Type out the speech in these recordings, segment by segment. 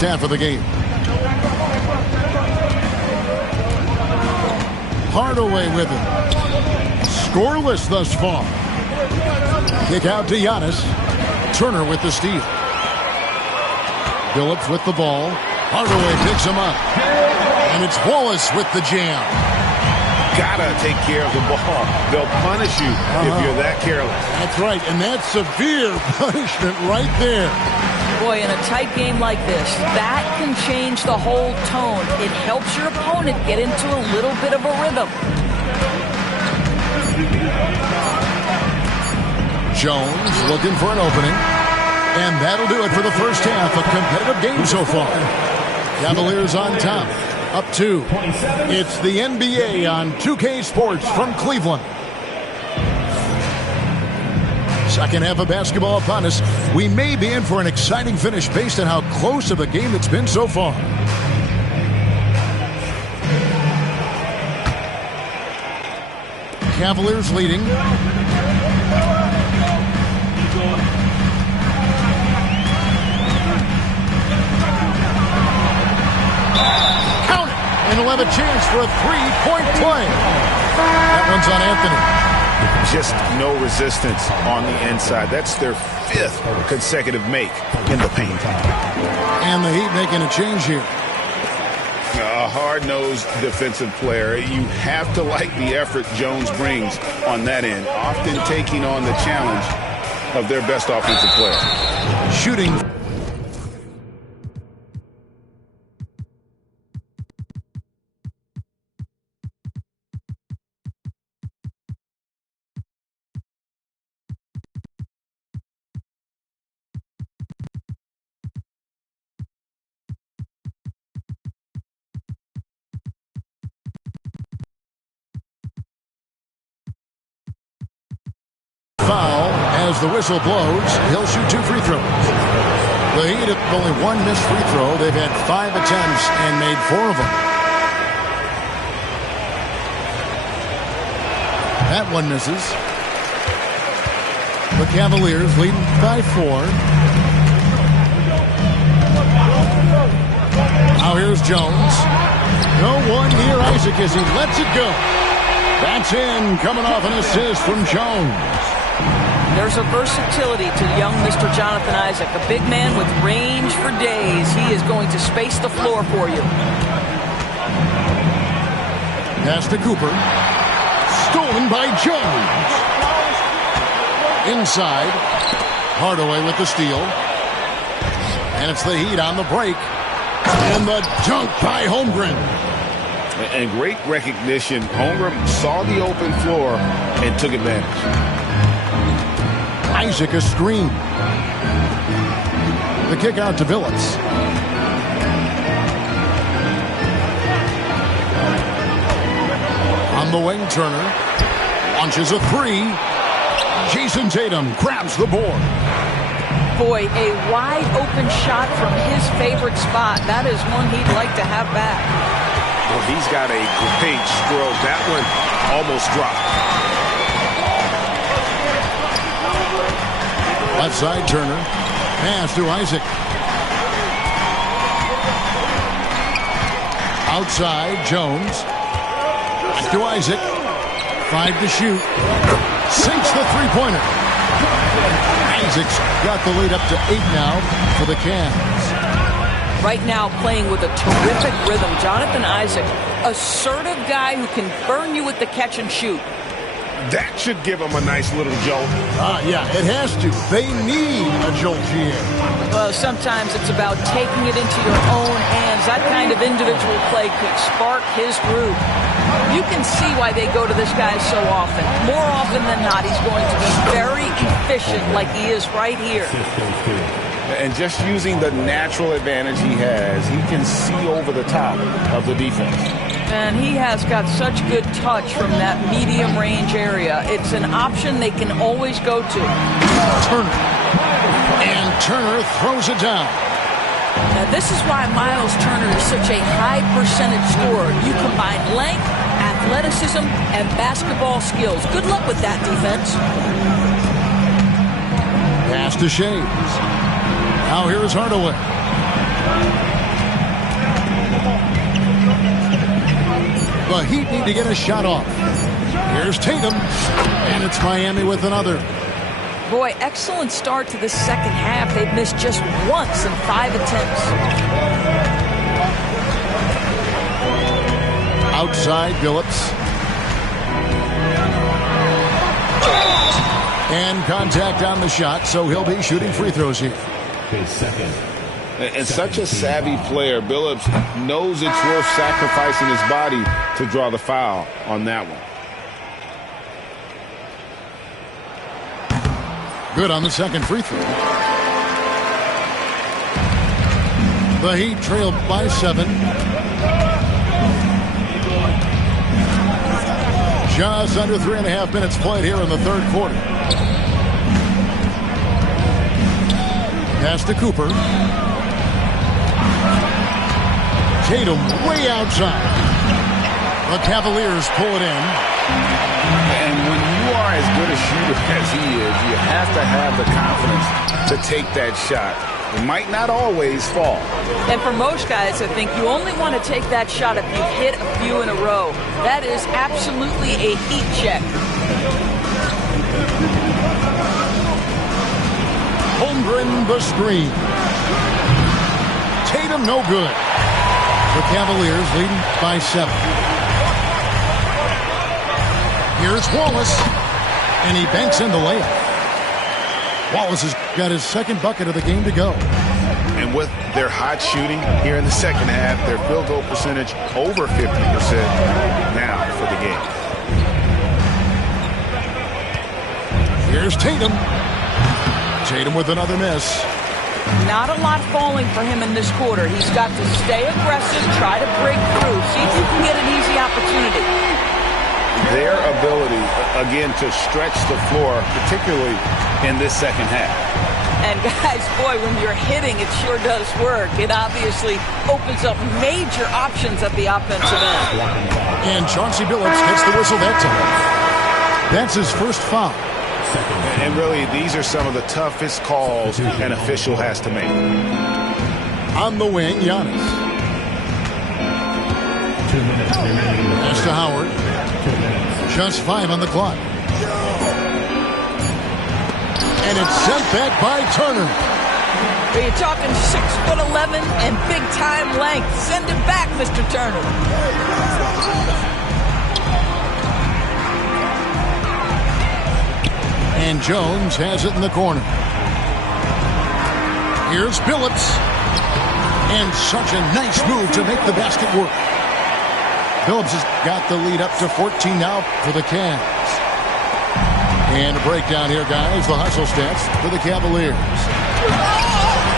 first half of the game. Hardaway with it. Scoreless thus far. Kick out to Giannis. Turner with the steal. Phillips with the ball. Hardaway picks him up. And it's Wallace with the jam. Gotta take care of the ball. They'll punish you if you're that careless. That's right, and that's severe punishment right there. Boy, in a tight game like this, that can change the whole tone. It helps your opponent get into a little bit of a rhythm. Jones looking for an opening. And that'll do it for the first half. A competitive game so far. Cavaliers on top. Up 2. It's the NBA on 2K Sports from Cleveland. Second half of basketball upon us. We may be in for an exciting finish based on how close of a game it's been so far. Cavaliers leading. And he'll have a chance for a three-point play. That one's on Anthony. Just no resistance on the inside. That's their 5th consecutive make in the paint. And the Heat making a change here. A hard-nosed defensive player. You have to like the effort Jones brings on that end, often taking on the challenge of their best offensive player. Shooting. Foul as the whistle blows. He'll shoot 2 free throws. The Heat have only 1 missed free throw. They've had 5 attempts and made 4 of them. That one misses. The Cavaliers leading by 4. Now here's Jones. No one near Isaac as he lets it go. That's in, coming off an assist from Jones. There's a versatility to young Mr. Jonathan Isaac, a big man with range for days. He is going to space the floor for you. Pass to Cooper. Stolen by Jones. Inside. Hardaway with the steal. And it's the Heat on the break. And the dunk by Holmgren. And great recognition. Holmgren saw the open floor and took advantage. Isaac a screen. The kick out to Phillips. On the wing, Turner launches a 3. Jason Tatum grabs the board. Boy, a wide open shot from his favorite spot. That is one he'd like to have back. Well, he's got a great stroke. That one almost dropped. Left side, Turner. Pass to Isaac. Outside, Jones. Back to Isaac. 5 to shoot. Sinks the three-pointer. Isaac's got the lead up to 8 now for the Cavs. Right now playing with a terrific rhythm. Jonathan Isaac, assertive guy who can burn you with the catch and shoot. That should give them a nice little jolt. Yeah, it has to. They need a jolt here. Well, sometimes it's about taking it into your own hands. That kind of individual play could spark his groove. You can see why they go to this guy so often. More often than not, he's going to be very efficient like he is right here. And just using the natural advantage he has, he can see over the top of the defense. And he has got such good touch from that medium range area. It's an option they can always go to. Turner. And Turner throws it down. Now this is why Miles Turner is such a high percentage scorer. You combine length, athleticism, and basketball skills. Good luck with that defense. Pass to Shades. Now here's Hardaway. The Heat need to get a shot off. Here's Tatum, and it's Miami with another. Boy, excellent start to the second half. They've missed just once in 5 attempts. Outside, Billups. And contact on the shot, so he'll be shooting free throws here. And such a savvy player, Billups knows it's worth sacrificing his body to draw the foul on that one. Good on the second free throw. The Heat trailed by 7. Just under 3.5 minutes played here in the third quarter. Pass to Cooper. Tatum way outside. The Cavaliers pull it in. And when you are as good a shooter as he is, you have to have the confidence to take that shot. It might not always fall. And for most guys, I think you only want to take that shot if you've hit a few in a row. That is absolutely a heat check. Holmgren the screen. Tatum no good. The Cavaliers leading by 7. Here's Wallace, and he banks in the layup. Wallace has got his second bucket of the game to go. And with their hot shooting here in the second half, their field goal percentage over 50% now for the game. Here's Tatum. Tatum with another miss. Not a lot falling for him in this quarter. He's got to stay aggressive, try to break through, see if you can get an easy opportunity. Their ability, again, to stretch the floor, particularly in this second half. And guys, boy, when you're hitting, it sure does work. It obviously opens up major options at the offensive end. And Chauncey Billups gets the whistle that time. That's his first foul. And really, these are some of the toughest calls an official has to make. On the wing, Giannis. 2 minutes remaining. Pass to Howard. 2 minutes. Just 5 on the clock. And it's sent back by Turner. You're talking 6'11" and big-time length. Send it back, Mr. Turner. And Jones has it in the corner. Here's Billups. And such a nice move to make the basket work. Billups has got the lead up to 14 now for the Cavs. And a breakdown here, guys. The hustle stats for the Cavaliers.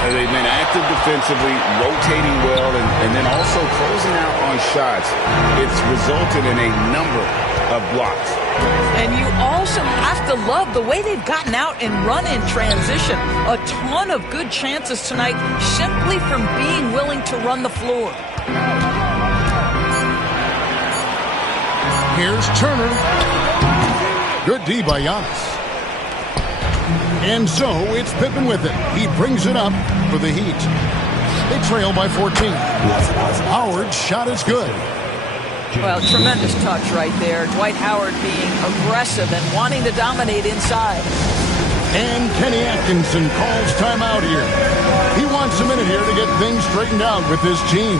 They've been active defensively, rotating well, and then also closing out on shots. It's resulted in a number of blocks. And you also have to love the way they've gotten out and run in transition. A ton of good chances tonight simply from being willing to run the floor. Here's Turner. Good D by Giannis. And so it's Pippen with it. He brings it up for the Heat. They trail by 14. Howard's shot is good. Well, tremendous touch right there. Dwight Howard being aggressive and wanting to dominate inside. And Kenny Atkinson calls timeout here. He wants a minute here to get things straightened out with his team.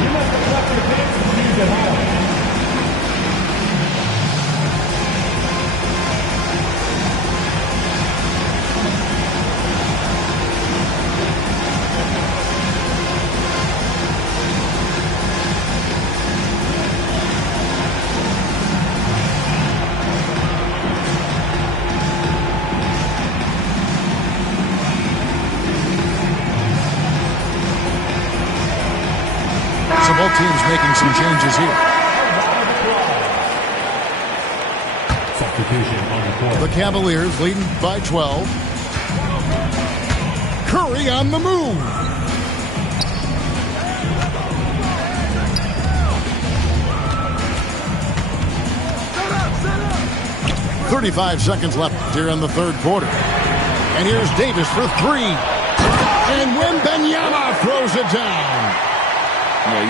You must have left your pants and shoes at home. So both teams making some changes here. Substitution on the court. The Cavaliers leading by 12. Curry on the move. .35 seconds left here in the third quarter. And here's Davis for three. And Wembanyama throws it down.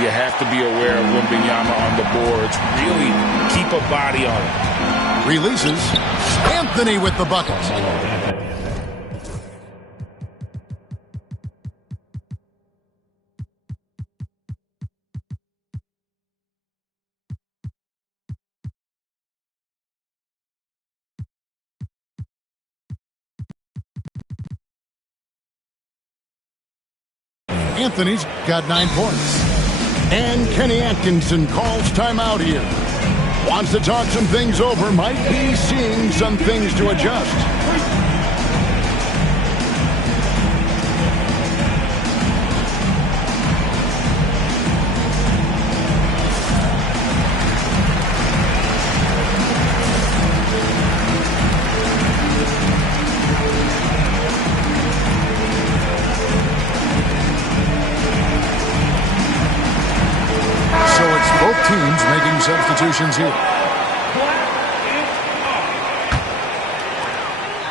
You have to be aware of Wembanyama on the boards. Really keep a body on it. Releases. Anthony with the bucket. Anthony's got 9 points. And Kenny Atkinson calls timeout here. Wants to talk some things over. Might be seeing some things to adjust. Teams making substitutions here.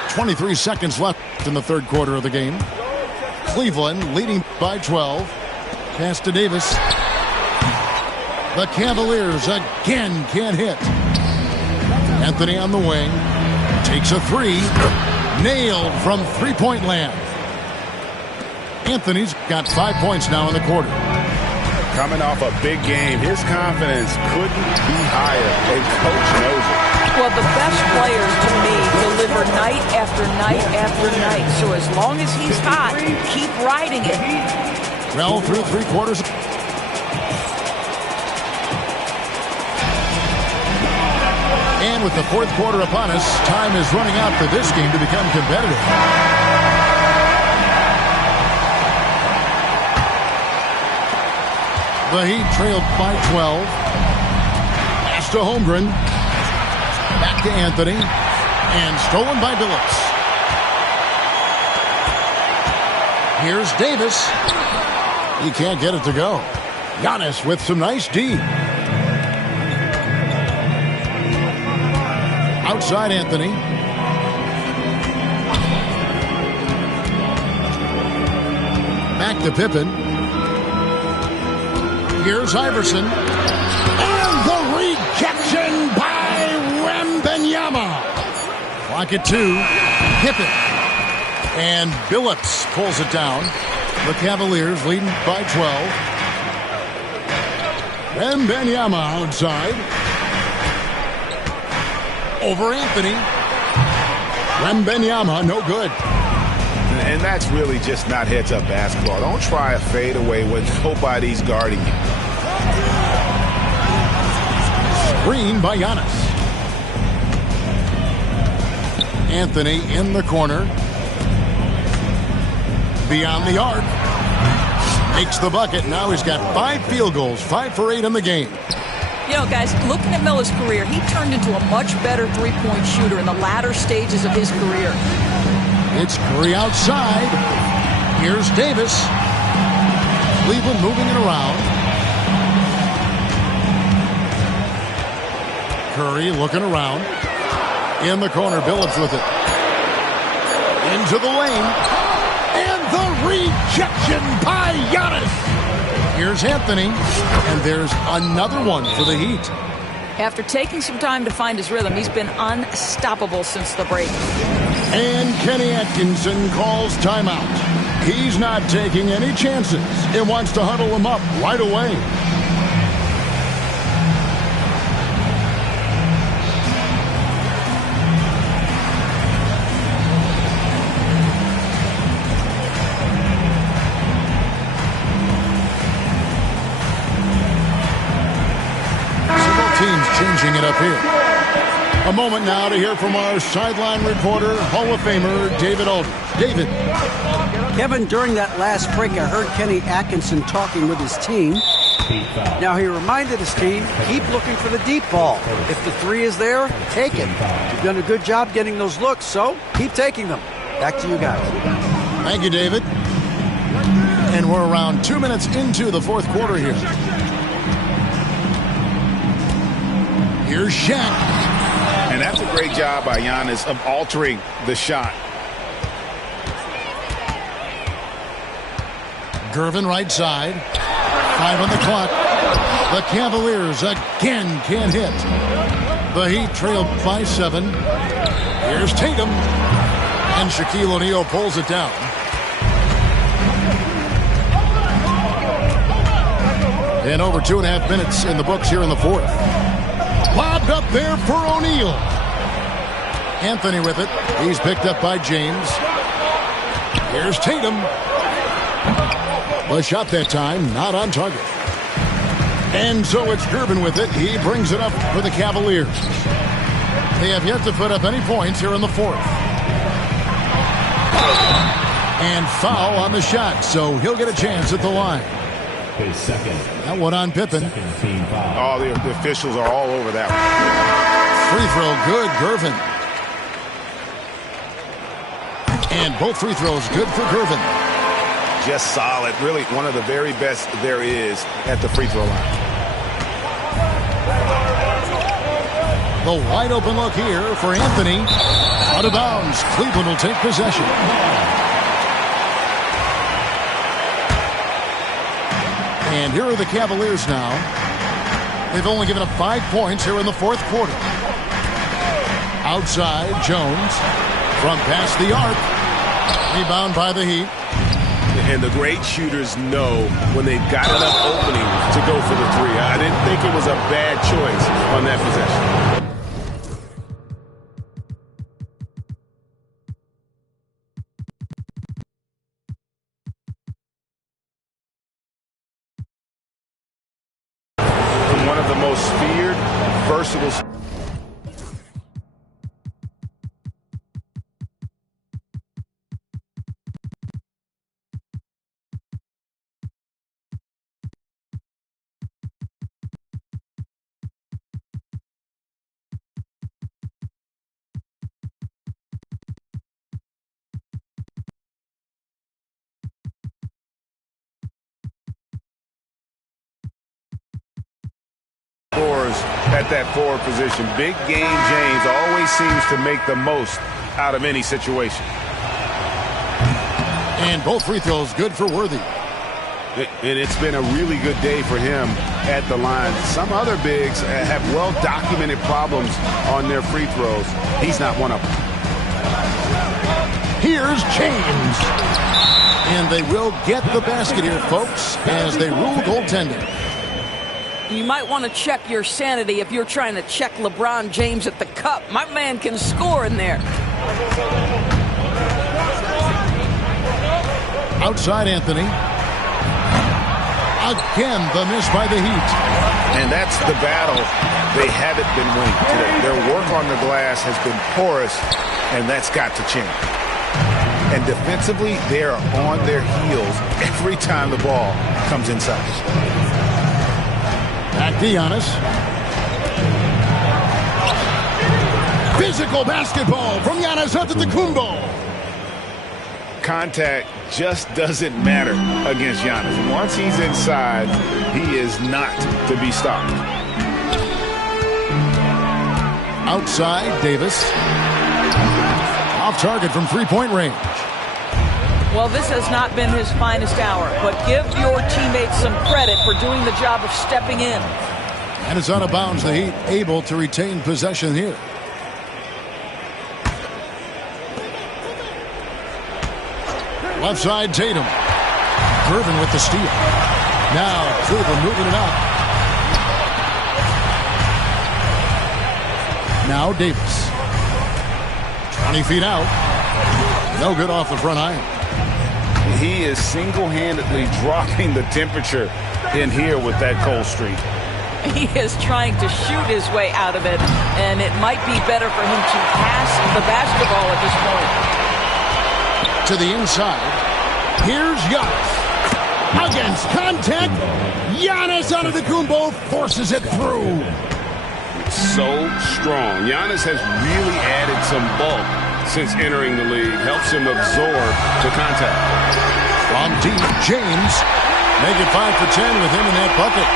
23 seconds left in the third quarter of the game. Cleveland leading by 12. Pass to Davis. The Cavaliers again can't hit. Anthony on the wing. Takes a three. Nailed from three-point land. Anthony's got 5 points now in the quarter. Coming off a big game, his confidence couldn't be higher, and coach knows it. Well, the best players, to me, deliver night after night after night. So as long as he's hot, keep riding it. Well, through three quarters. And with the fourth quarter upon us, time is running out for this game to become competitive. The Heat trailed by 12. Pass to Holmgren. Back to Anthony. And stolen by Billups. Here's Davis. He can't get it to go. Giannis with some nice D. Outside Anthony. Back to Pippen. Here's Iverson. And the rejection by Wembanyama. Clock at 2. Pippen. And Billups pulls it down. The Cavaliers leading by 12. Wembanyama outside. Over Anthony. Wembanyama, no good. And that's really just not heads-up basketball. Don't try a fadeaway when nobody's guarding you. Screen by Giannis. Anthony in the corner. Beyond the arc. Makes the bucket. Now he's got 5 field goals. 5 for 8 in the game. You know, guys, looking at Miller's career, he turned into a much better three-point shooter in the latter stages of his career. It's Curry outside. Here's Davis. Cleveland moving it around. Curry looking around. In the corner, Billups with it. Into the lane. And the rejection by Giannis. Here's Anthony. And there's another one for the Heat. After taking some time to find his rhythm, he's been unstoppable since the break. And Kenny Atkinson calls timeout. He's not taking any chances. It wants to huddle him up right away. Teams changing it up here. A moment now to hear from our sideline reporter, Hall of Famer David Aldridge. David. Kevin, during that last break, I heard Kenny Atkinson talking with his team. Now, he reminded his team, keep looking for the deep ball. If the three is there, take it. You've done a good job getting those looks, so keep taking them. Back to you guys. Thank you, David. And we're around 2 minutes into the fourth quarter here. Here's Shaq. And that's a great job by Giannis of altering the shot. Gervin right side. 5 on the clock. The Cavaliers again can't hit. The Heat trail by 7. Here's Tatum. And Shaquille O'Neal pulls it down. And over 2.5 minutes in the books here in the fourth. Lobbed up there for O'Neal. Anthony with it. He's picked up by James. Here's Tatum. The shot that time, not on target. And so it's Gervin with it. He brings it up for the Cavaliers. They have yet to put up any points here in the fourth. And foul on the shot, so he'll get a chance at the line. His second. That one on Pippen. Team foul. Oh, the officials are all over that one. Free throw, good, Gervin. And both free throws good for Gervin. Just solid. Really one of the very best there is at the free throw line. The wide open look here for Anthony. Out of bounds. Cleveland will take possession. And here are the Cavaliers now. They've only given up 5 points here in the fourth quarter. Outside, Jones. From past the arc. Rebound by the Heat. And the great shooters know when they've got enough opening to go for the three. I didn't think it was a bad choice on that possession. One of the most feared, versatile. At that forward position. Big game James always seems to make the most out of any situation. And both free throws good for Worthy. And it's been a really good day for him at the line. Some other bigs have well-documented problems on their free throws. He's not one of them. Here's James. And they will get the basket here, folks, as they rule goaltending. You might want to check your sanity if you're trying to check LeBron James at the cup. My man can score in there. Outside Anthony. Again, the miss by the Heat. And that's the battle they haven't been winning today. Their work on the glass has been porous, and that's got to change. And defensively, they are on their heels every time the ball comes inside. Back to Giannis. Physical basketball from Giannis Antetokounmpo. Contact just doesn't matter against Giannis. Once he's inside, he is not to be stopped. Outside, Davis. Off target from three-point range. Well, this has not been his finest hour, but give your teammates some credit for doing the job of stepping in. And it's out of bounds. The Heat able to retain possession here. Left side, Tatum. Gervin with the steal. Now Cleveland moving it up. Now Davis. 20 feet out. No good off the front iron. He is single-handedly dropping the temperature in here with that cold streak. He is trying to shoot his way out of it, and it might be better for him to pass the basketball at this point. To the inside. Here's Giannis. Against contact. Giannis Antetokounmpo forces it through. So strong. Giannis has really added some bulk since entering the league. Helps him absorb the contact. From deep, James. Make it 5 for 10 with him in that bucket.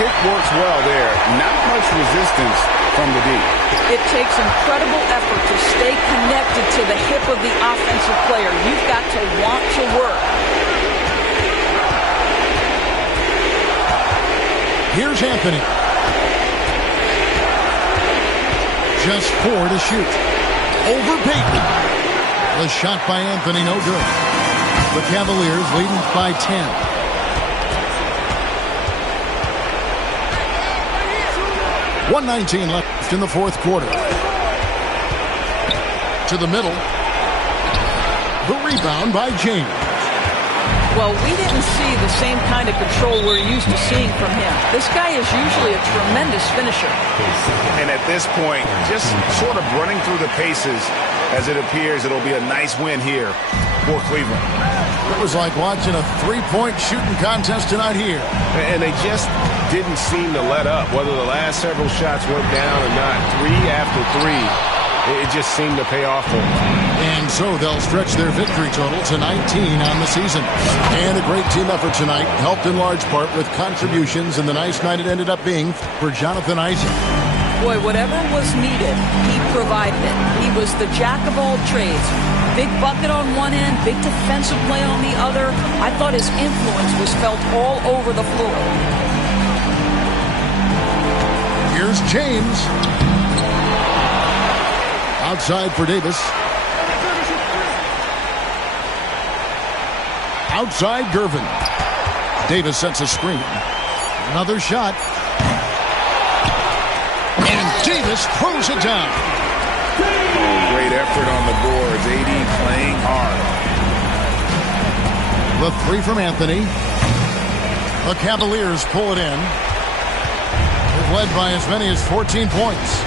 Pick works well there. Not much resistance from the deep. It takes incredible effort to stay connected to the hip of the offensive player. You've got to want to work. Here's Anthony. Just 4 to shoot. Over Payton. The shot by Anthony, no good. The Cavaliers leading by 10. .119 left in the fourth quarter. To the middle. The rebound by James. Well, we didn't see the same kind of control we're used to seeing from him. This guy is usually a tremendous finisher. And at this point, just sort of running through the paces, as it appears it'll be a nice win here for Cleveland. It was like watching a three-point shooting contest tonight here. And they just didn't seem to let up. Whether the last several shots went down or not, 3 after 3, it just seemed to pay off for them. And so they'll stretch their victory total to 19 on the season. And a great team effort tonight, helped in large part with contributions, and the nice night it ended up being for Jonathan Isaac. Boy, whatever was needed, he provided it. He was the jack of all trades. Big bucket on one end, big defensive play on the other. I thought his influence was felt all over the floor. Here's James. Outside for Davis. Outside Gervin. Davis sets a screen. Another shot. And Davis throws it down. Oh, great effort on the boards. AD playing hard. The three from Anthony. The Cavaliers pull it in. They've led by as many as 14 points.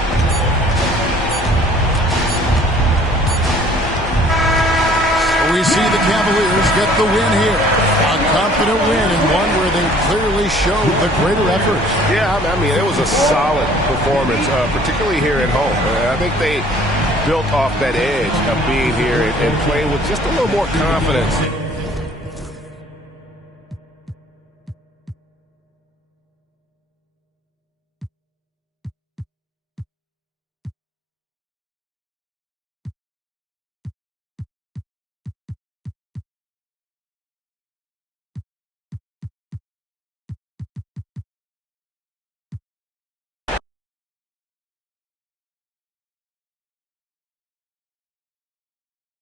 We see the Cavaliers get the win here. A confident win, and one where they clearly showed the greater effort. Yeah, I mean, it was a solid performance, particularly here at home. I think they built off that edge of being here and playing with just a little more confidence.